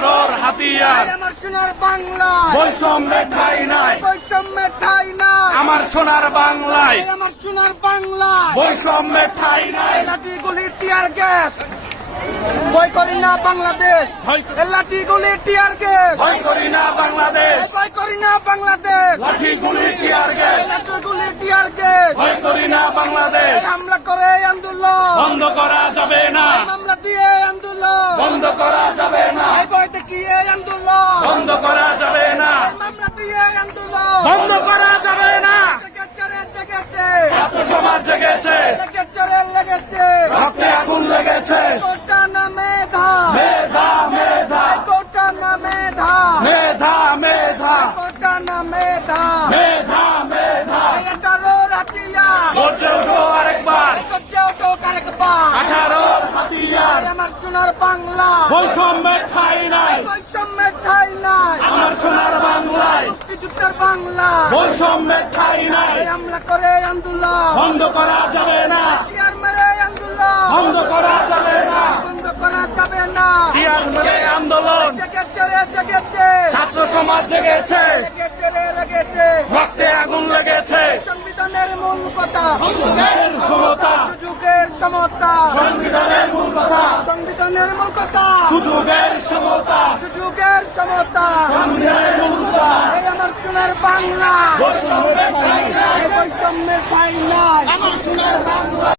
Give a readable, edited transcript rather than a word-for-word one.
Terror হাতিয়ার আমার সোনার বাংলা বৈষম্যের ঠাঁই নাই, বৈষম্যের ঠাঁই নাই আমার সোনার বাংলায় আমার সোনার বাংলা বৈষম্যের ঠাঁই নাই। লাঠি গুলি টিয়ার গ্যাস ভয় করি না বাংলাদেশ, লাঠি গুলি টিয়ার গ্যাস ভয় করি না বাংলাদেশ, ভয় করি না বাংলাদেশ, লাঠি গুলি টিয়ার গ্যাস লাঠি গুলি টিয়ার গ্যাস ভয় করি না বাংলাদেশ। হামলা করে আন্দোলন বন্ধ করা যাবে না, মামলা দিয়ে আন্দোলন বন্ধ করা যাবে না, ভয় দেখিয়ে আন্দোলন বন্ধ করা যাবে না, মামলা দিয়ে আন্দোলন বন্ধ করা যাবে না। জেগেছে রে জেগেছে ছাত্র সমাজ জেগেছে, লেগেছে রে লেগেছে রক্তে আগুন লেগেছে। কোটা না মেধা মেধা মেধা কোটা না মেধা মেধা মেধা কোটা না মেধা মেধা মেধা। এটারও রাতিয়া গর্জে ওঠো আরেকবার, করছে তো কারেকবার 18 হাতিয়ার আমার সোনার বাংলা বৈষম্যের ঠাঁই নাই, বৈষম্যের ঠাঁই নাই আমার সোনার বাংলায় মুক্তিযুদ্ধের বাংলা বৈষম্যের ঠাঁই নাই, হামলা করে আন্দোলন বন্ধ করা যাবে না, টিয়ার মেরে আন্দোলন বন্ধ করা যাবে না, বন্ধ করা যাবে না টিয়ার মেরে আন্দোলন। জেগেছে রে জেগেছে ছাত্র সমাজ জেগেছে, লেগেছে রে লেগেছে রক্তে আগুন লেগেছে। সংবিধানের মূল কথা সংবিধানের সমতা, সুযোগের সমতা সংবিধানের মূল কথা, সংবিধানের মূল কথা সুযোগের সমতা, সুযোগের সমতা সংবিধানের মূল কথা। এই আমার সোনার বাংলা বৈষম্যের ঠাঁই নাই, বৈষম্যের ঠাঁই নাই আমার সোনার বাংলা।